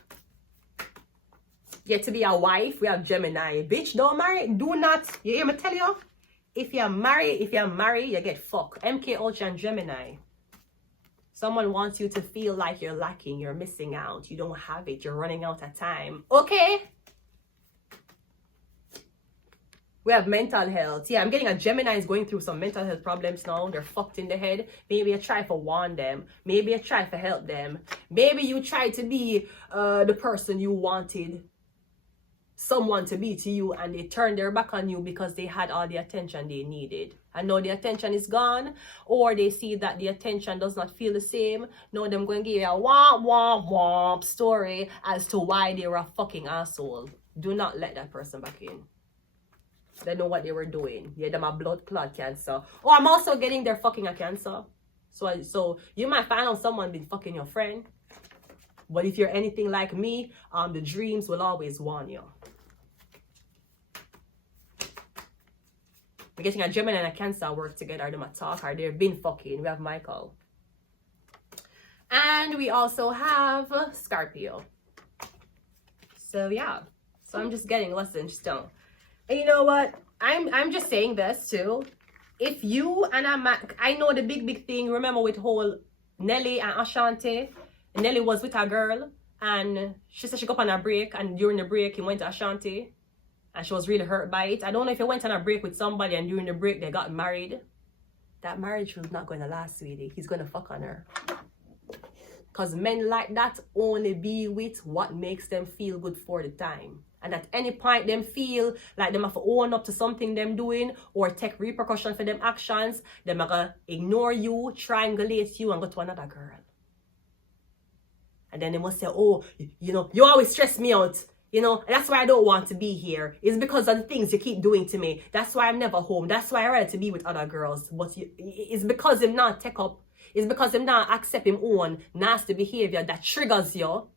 Yet to be a wife, we have Gemini. Bitch, don't marry, do not, you hear me tell you? If you're married, you get fucked. MK Ultra and Gemini. Someone wants you to feel like you're lacking, you're missing out, you don't have it, you're running out of time. Okay. We have mental health. Yeah, I'm getting a Gemini is going through some mental health problems now. They're fucked in the head. Maybe you try to warn them. Maybe you try to help them. Maybe you try to be the person you wanted someone to be to you, and they turned their back on you because they had all the attention they needed. And now the attention is gone, or they see that the attention does not feel the same. Now them going to give you a womp womp womp story as to why they were a fucking asshole. Do not let that person back in. They know what they were doing. Yeah, them a blood clot cancer. Oh, I'm also getting their fucking a cancer. So you might find out someone been fucking your friend. But if you're anything like me, the dreams will always warn you. We're getting a Gemini and a Cancer work together. Them a talk, or they've been fucking. We have Michael. And we also have Scorpio. So yeah. So I'm just getting less than stone. And you know what? I'm just saying this too. If you and I know the big thing. Remember with whole Nelly and Ashanti. Nelly was with a girl and she said she got on a break, and during the break he went to Ashanti and she was really hurt by it. I don't know if he went on a break with somebody and during the break they got married. That marriage was not going to last, sweetie. He's going to fuck on her. Because men like that only be with what makes them feel good for the time. And at any point them feel like them have to own up to something them doing or take repercussion for them actions, them are gonna ignore you, triangulate you, and go to another girl. And then they must say, oh, you know, you always stress me out. You know, that's why I don't want to be here. It's because of the things you keep doing to me. That's why I'm never home. That's why I rather to be with other girls. But it's because him not take up. It's because him not accept him own nasty behavior that triggers you.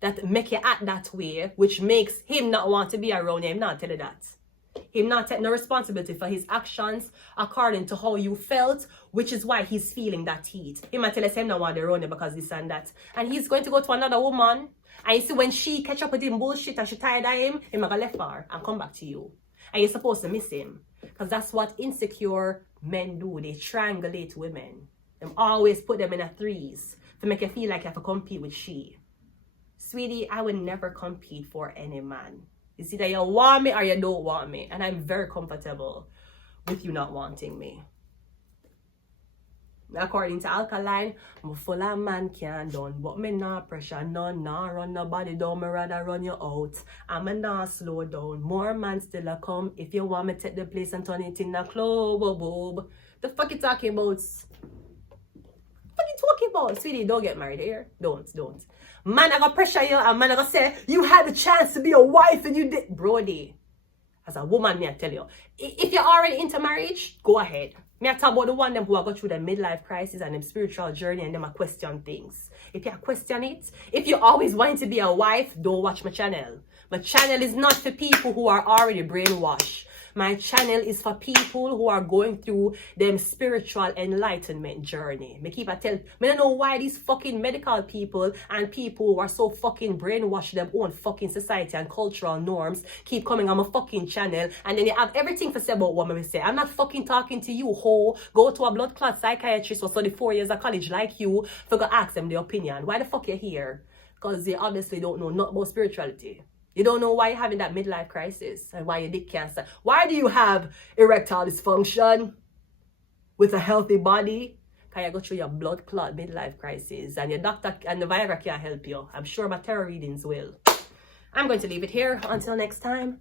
That make you act that way, which makes him not want to be around you. Him not tell you that. Him not take no responsibility for his actions according to how you felt, which is why he's feeling that heat. He might tell us him not want to run you because this and that. And he's going to go to another woman. And you see when she catch up with him bullshit and she tired of him, he might go left her and come back to you. And you're supposed to miss him. Because that's what insecure men do. They triangulate women. They always put them in a threes to make you feel like you have to compete with she. Sweetie, I would never compete for any man. It's either you want me or you don't want me. And I'm very comfortable with you not wanting me. According to Alkaline, I'm full of man can't done. But me not pressure none, nah run nobody down. Me rather run you out. I'm a not slow down. More man still a come. If you want me take the place and turn it in a club, boob. The fuck you talking about? What are you talking about? Sweetie, don't get married here. Don't. Man, I gonna pressure you, and man, I gonna say, you had the chance to be a wife and you did. Brody, as a woman, me I tell you, if you're already into marriage, go ahead. Me I talk about the one them who are going through their midlife crisis and them spiritual journey and them a question things. If you question it, if you always wanting to be a wife, don't watch my channel. My channel is not for people who are already brainwashed. My channel is for people who are going through them spiritual enlightenment journey. Me keep a tell, me don't know why these fucking medical people and people who are so fucking brainwashed them own fucking society and cultural norms keep coming on my fucking channel and then they have everything to say about what me say. I'm not fucking talking to you, ho. Go to a blood clot psychiatrist or study 4 years of college like you for go ask them their opinion. Why the fuck you here? Because they obviously don't know nothing about spirituality. You don't know why you're having that midlife crisis and why your dick cancer. Why do you have erectile dysfunction with a healthy body? Can you go through your blood clot midlife crisis and your doctor and the Viagra can't help you? I'm sure my tarot readings will. I'm going to leave it here. Until next time.